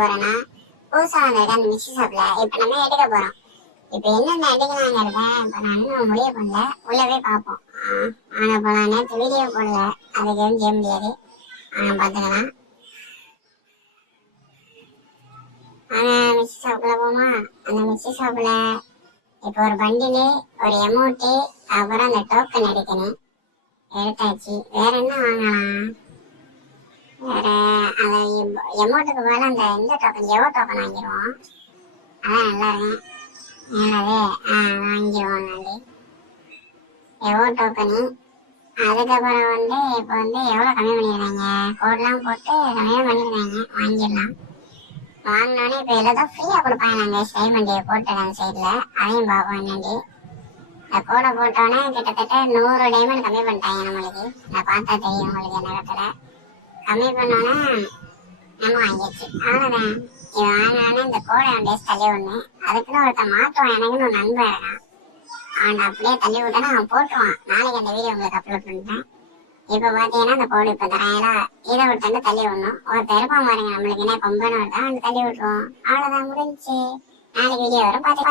போறேன்னா புதுசா வந்திருக்க அந்த மிக்சி ஷாப்ல இப்ப நம்ம எடுக்க போறோம். இப்ப என்னென்ன எடுக்கலாங்கிறத இப்ப நான் இன்னும் முடிவு பண்ணல. உள்ளவே பார்ப்போம். ஆனா போலாம். நேற்று வீடியோ போடல, அதுக்கு எதுவும் செய்ய முடியாது. பாத்துக்கலாம். மிக்சி ஷாப்ல போமா. அந்த மிக்சி ஷாப்ல இப்போ ஒரு பண்டிலு, ஒரு எமௌண்ட்டு, அப்புறம் அந்த டோக்கன் எடுக்கணும். எடுத்தாச்சு. வேற என்ன வாங்கலாம்? வேற அந்த எமௌண்ட்டுக்கு பதிலாக அந்த இந்த டோக்கன் எவோ டோக்கன் வாங்கிடுவோம். அதான் நல்லா இருக்கும். என்னது வாங்கிடுவோம். நன்றி. எவோ டோக்கனு. அதுக்கப்புறம் இப்போ எவ்வளோ கம்மி பண்ணிடுறாங்க, கோட்லாம் போட்டு கம்மியாக பண்ணிடுறாங்க. வாங்கிடலாம். வாங்கினோடனே இப்போ இதில் தான் ஃப்ரீயாக கொடுப்பாங்க. நாங்கள் ஸ்டைமண்டியை போட்டு அந்த சைடில் அதையும் பார்ப்போம். என்னண்டு இந்த கோடை போட்டோன்னே கிட்டத்தட்ட 100 டைமண்ட் கம்மி பண்ணிட்டாங்க நம்மளுக்கு. நான் பார்த்தா தெரியும் உங்களுக்கு. என்ன கட்டல கம்மி பண்ணோன்னே நம்ம வாங்கிடுச்சு. அவ்வளோதான். இது வாங்கினோடனே இந்த கோடை டேஸ் தள்ளி ஒன்று அதுக்குன்னு ஒருத்தன் மாட்டுவான். எனக்குன்னு ஒரு நண்பன் இருக்கான். அவன் அப்படியே தள்ளி விட்டானா அவன் போட்டுருவான். நாளைக்கு அந்த வீடியோ உங்களுக்கு அப்லோட் பண்ணிட்டேன். இப்போ பார்த்தீங்கன்னா இந்த கோடு இப்போ தராங்களா, இதை விட்டு தள்ளி விடணும். ஒருத்தர் இருப்பான் பாருங்க நம்மளுக்கு என்ன கொம்பன்னு விட்டா அவன் தள்ளி விட்டுருவோம். அவ்வளோதான், முடிஞ்சிச்சு. நாளைக்கு வீடியோ வரும், பார்த்து